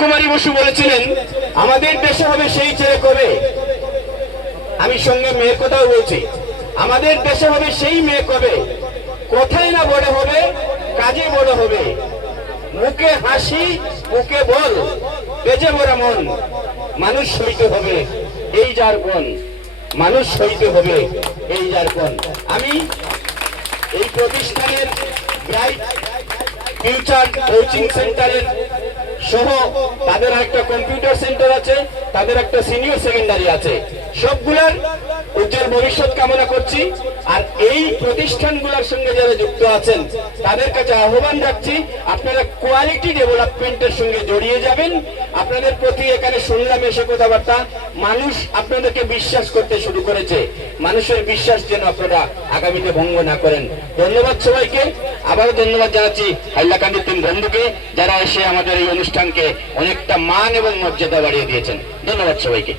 কুমারী বসু বলেছিলেন, আমাদের দেশে হবে সেই ছেলে কবে? আমি সঙ্গে মেয়ের কথাও বলছি, আমাদের দেশে হবে সেই মেয়ে কবে? কোথায় না বড় হবে, কাজে বড় হবে? মুখে হাসি মুখে বল, বেজে বড় মন, মানুষ হইতে হবে এই যার বন মানুষ হইতে হবে এই যার বন আমি এই প্রতিষ্ঠানের ফিউচার কোচিং সেন্টারের সহ তাদের একটা কম্পিউটার সেন্টার আছে, তাদের একটা সিনিয়র সেকেন্ডারি আছে। সবগুলার উজ্জ্বল ভবিষ্যৎ কামনা করছি, আর এই প্রতিষ্ঠানগুলোর সঙ্গে যারা যুক্ত আছেন, তাদের কাছে আহ্বান রাখছি, আপনারা কোয়ালিটি ডেভেলপমেন্টের সঙ্গে জড়িয়ে যাবেন। আপনাদের প্রতি এখানে শুনলাম এসে কথাবার্তা, মানুষ আপনাদেরকে বিশ্বাস করতে শুরু করেছে। মানুষের বিশ্বাস যেন আপনারা আগামীতে ভঙ্গ না করেন। ধন্যবাদ সবাইকে। আবারও ধন্যবাদ জানাচ্ছি হাইলাকান্দির তিন বন্ধুকে যারা এসে আমাদের এই অনুষ্ঠানকে অনেকটা মান এবং মর্যাদা বাড়িয়ে দিয়েছেন। ধন্যবাদ সবাইকে।